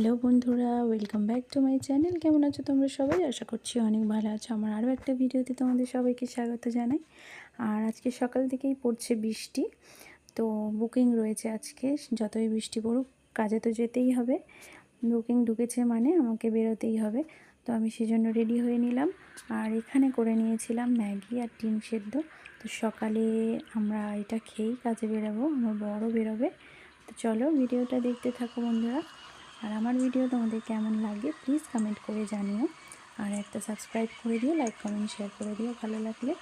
Hello বন্ধুরা, welcome back to my channel. কেমন আছো তোমরা সবাই? আশা করছি অনেক ভালো আছো। আমার আরও একটা ভিডিওতে তোমাদের সবাইকে স্বাগত জানাই। আর আজকে সকাল থেকেই পড়ছে বৃষ্টি, তো বুকিং রয়েছে আজকে। যতই বৃষ্টি পড়ুক কাজে তো যেতেই হবে, বুকিং ঢুকেছে মানে আমাকে বেরোতেই হবে। তো আমি সেজন্য রেডি হয়ে নিলাম। আর এখানে করে নিয়েছিলাম ম্যাগি আর ডিম সেদ্ধ। তো সকালে আমরা এটা খেয়েই কাজে বেরোবো, আমার বড় বেরোবে। তো চলো ভিডিওটা দেখতে থাকো বন্ধুরা। আর আমার ভিডিও তোমাদের কেমন লাগে প্লিজ কমেন্ট করে জানিও। আর একটা সাবস্ক্রাইব করে দিও, লাইক কমেন্ট শেয়ার করে দিও ভালো লাগলে।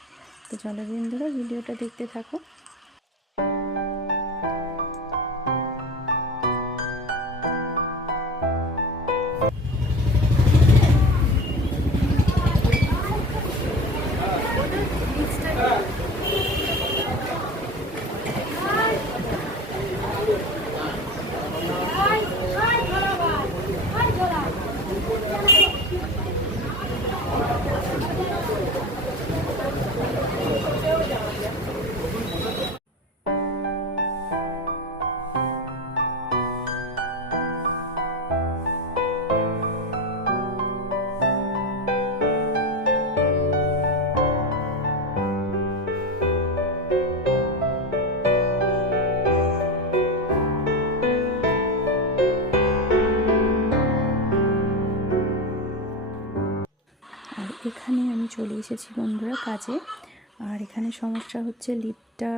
তো চলো বন্ধুরা ভিডিওটা দেখতে থাকো। আর এখানে আমি চলে এসেছি বন্ধুরা কাজে। আর এখানে সমস্যা হচ্ছে লিফটটা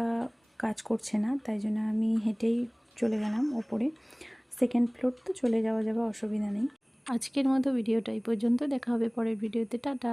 কাজ করছে না, তাই জন্য আমি হেঁটেই চলে গেলাম ওপরে। সেকেন্ড ফ্লোর তো চলে যাওয়া যাবে, অসুবিধা নেই। আজকের মতো ভিডিওটা এই পর্যন্ত, দেখা হবে পরের ভিডিওতে। টাটা।